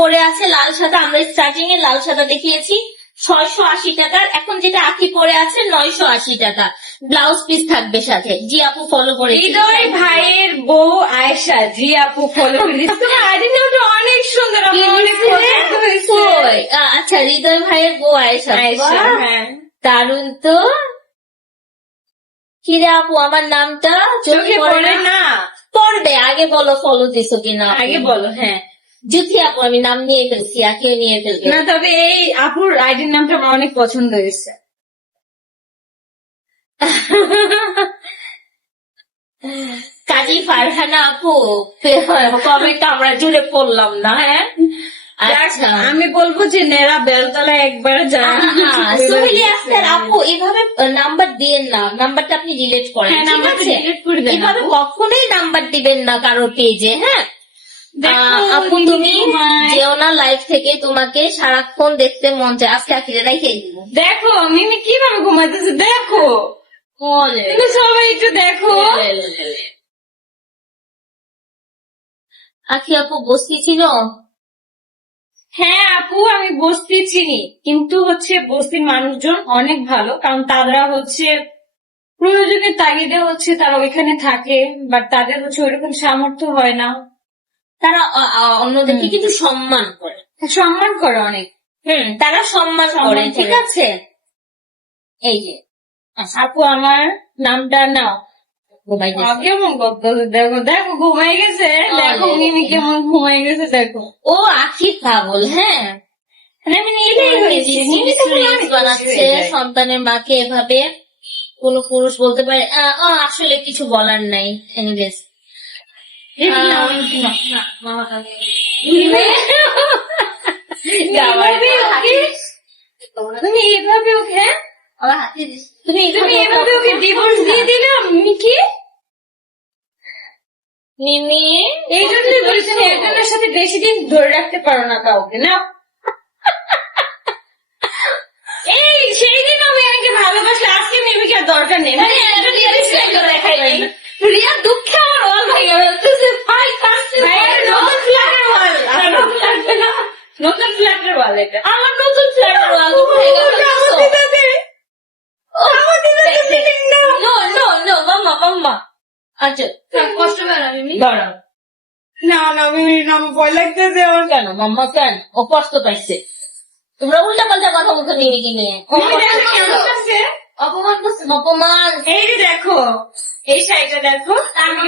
পরে আছে লাল সাদা, আমরা স্টার্টিং এ লাল সাদা দেখিয়েছি 680 টাকার, এখন যেটা আখি পরে আছে 980 টাকা, ব্লাউজ পিস থাকবে সাথে। জি আপু ফলো করে। হৃদয় ভাইয়ের বউ আয়েশা, জি আপু ফলো করে দিচ্ছি। তোমার আইডি নামটা অনেক সুন্দর, আমার অনেক পছন্দ হয়েছে। আচ্ছা হৃদয় ভাইয়ের বউ আয়েশা, আয়েশা, বাহ, হ্যাঁ দারুন তো। কিরে আপু আমার নামটা চোখে পড়ে না, পড়বে, আগে বলো ফলো দিছো কিনা। আগে বলো। হ্যাঁ জ্যোতি আপু আমি নাম নিয়ে ফেলছি, আখিও নিয়ে ফেলবে। না, তবে এই আপুর আইডির নামটা আমার অনেক পছন্দ হয়েছে। কাজী ফারহানা আপু কমেন্ট আমরা জুড়ে পড়লাম না। হ্যাঁ আচ্ছা আমি বলবো যে নেরা বেলতলা একবার যান। সোহেলি আক্তার আপু এভাবে নাম্বার দিয়েন না, নাম্বারটা আপনি ডিলিট করেন। হ্যাঁ, ঠিক নাম্বারটা আছে? delete করে দেন এভাবে আপু। কখনোই নাম্বার দিবেন না কারো পেজে। হ্যাঁ দেখো, আপু তুমি ঘুমায়। যেও না লাইভ থেকে, তোমাকে সারাক্ষণ দেখতে মন চায়। আজকে আখিরে রাইখে দিব। দেখো মিমি কিভাবে ঘুমাইতেছে, দেখো কিন্তু সবাই একটু দেখো। আখি আপু বসতি ছিল। হ্যাঁ আপু, আমি বস্তি চিনি, কিন্তু হচ্ছে বস্তির মানুষজন অনেক ভালো, কারণ তারা হচ্ছে প্রয়োজনের তাগিদে হচ্ছে তারা ওইখানে থাকে, বাট তাদের হচ্ছে ওইরকম সামর্থ্য হয় না। তারা অন্যদেরকে কিন্তু সম্মান করে। সম্মান করে অনেক। তারা সম্মান করে, সম্মান ঠিক করে। আছে। এই যে আপু আমার নামটা নাও। ঘুমাই গেছে। কেমন করতেছে, দেখো দেখো ঘুমাই গেছে, দেখো মিমি কেমন ঘুমাই গেছে, দেখো। ও আখি পাগল। হ্যাঁ আমি এটাই হয়েছি, মিমি তো রিলস বানাচ্ছে সন্তানের মাকে এভাবে, কোন পুরুষ বলতে পারে আসলে কিছু বলার নাই। এনিওয়েজ তুমি এভাবে ওকে, আমার হাতে তুমি এভাবে ওকে ডিভোর্স দিয়ে দিলে মিমি। মিমি এই জন্যই বলছি না, একজনের সাথে বেশি দিন ধরে রাখতে পারো না কাউকে, না। এই সেই দিন আমি আমাকে ভালোবাসলে, আজকে মিমিকে আর দরকার নেই। মানে রিয়া দুঃখে আমার ওয়াল ভেঙে ফেলতেছে। ভাই কাছে নতুন ফ্ল্যাটের ওয়াল, নতুন ফ্ল্যাটের ওয়াল এটা। আমার নতুন ফ্ল্যাটের ওয়াল ভেঙে ফেলতেছে। নো নো নো মাম্মা মাম্মা। আচ্ছা কষ্ট পেও না মিমি। দাঁড়াও, না না মিমির নাম ভয় লাগতেছে আমার। কেন মাম্মা কেন? ও কষ্ট পাইছে। তোমরা উল্টা পাল্টা কথা বলছো মিমিকে নিয়ে। অপমান করছে। অপমান। এই যে দেখো, এই শাড়িটা দেখো, আমি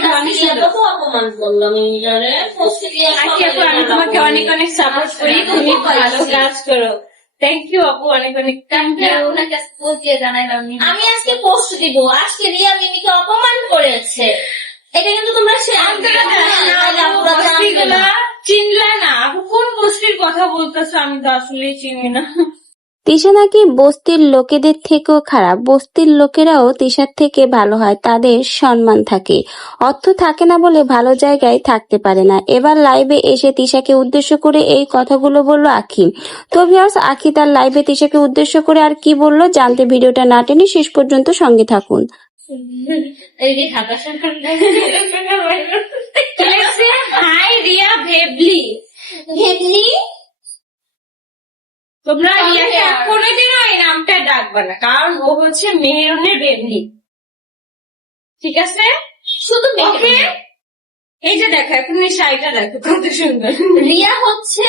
কত অপমান করলাম মিমিটারে। আজকে আপু আমি তোমাকে অনেক অনেক সাপোর্ট করি, তুমি ভালো কাজ করো। থ্যাংক ইউ আপু, অনেক অনেক থ্যাংক ইউ। আমি আজকে পোস্ট দিব, আজকে রিয়া মিমিকে অপমান করেছে, এটা কিন্তু তোমরা চিনলা না আপু, কোন গোষ্ঠীর কথা বলতেছো, আমি তো আসলে চিনি না। তিশা নাকি বস্তির লোকেদের থেকেও খারাপ, বস্তির লোকেরাও তিশার থেকে ভালো হয়, তাদের সম্মান থাকে, অর্থ থাকে না বলে ভালো জায়গায় থাকতে পারে না। এবার লাইভে এসে তিশাকে উদ্দেশ্য করে এই কথাগুলো বলল আখি। তো ভিউয়ার্স, আখি তার লাইভে তিশাকে উদ্দেশ্য করে আর কি বলল জানতে ভিডিওটা না টেনে শেষ পর্যন্ত সঙ্গে থাকুন। হাই রিয়া ভেবলি, ভেবলি তোমরা রিয়াকে কোনোদিনও এই নামটা ডাকবে না, কারণ ও হচ্ছে মেহেরুনের ভেবলি, ঠিক আছে? শুধু ওকে, এই যে দেখো এখন এই শাড়িটা দেখো কত সুন্দর। রিয়া হচ্ছে